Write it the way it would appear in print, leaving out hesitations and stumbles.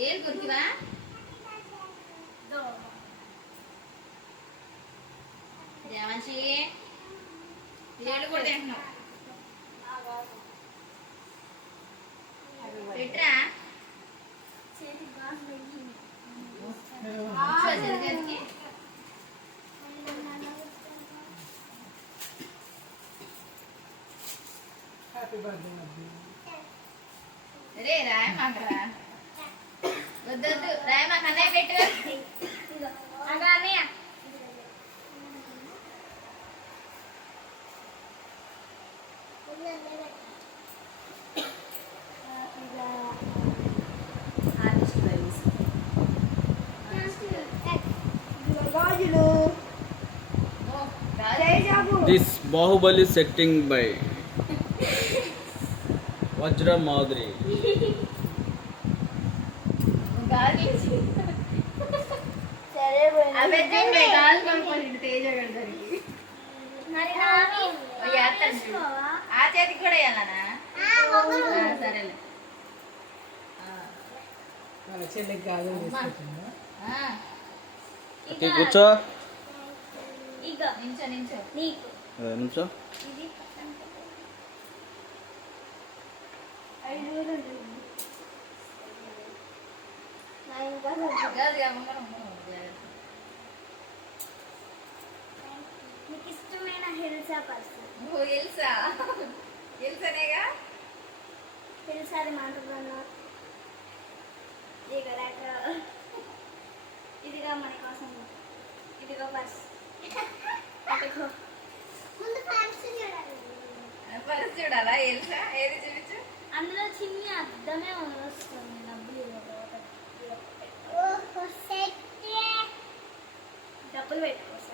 ఏడు కొరికివా మంచి ఏడు కూడా తింటున్నావు పెట్టరా రే రాయ మాకరా వద్దు రాయ మాకు అన్నయ్య పెట్టు అన్నయ్య This Bahubali setting by Vajra Madhuri. ఆ చేతికి కూడా వేయాలనా సరేలే కూర్చో నించో నిమిషం మీకు ఇష్టమైన హిల్సా పర్సన్ హిల్సనేగా హిల్సాది మాట్లాడుతున్నా ఇదిగా మన కోసం ఇదిగో బస్ ముందు ఫ్యాన్స్ చూడాలి పర్స్ చూడాలా హిల్సా ఏది చూపించు అందులో చిన్న అద్దమే వస్తుంది డబ్బులు పెట్టుకోవచ్చు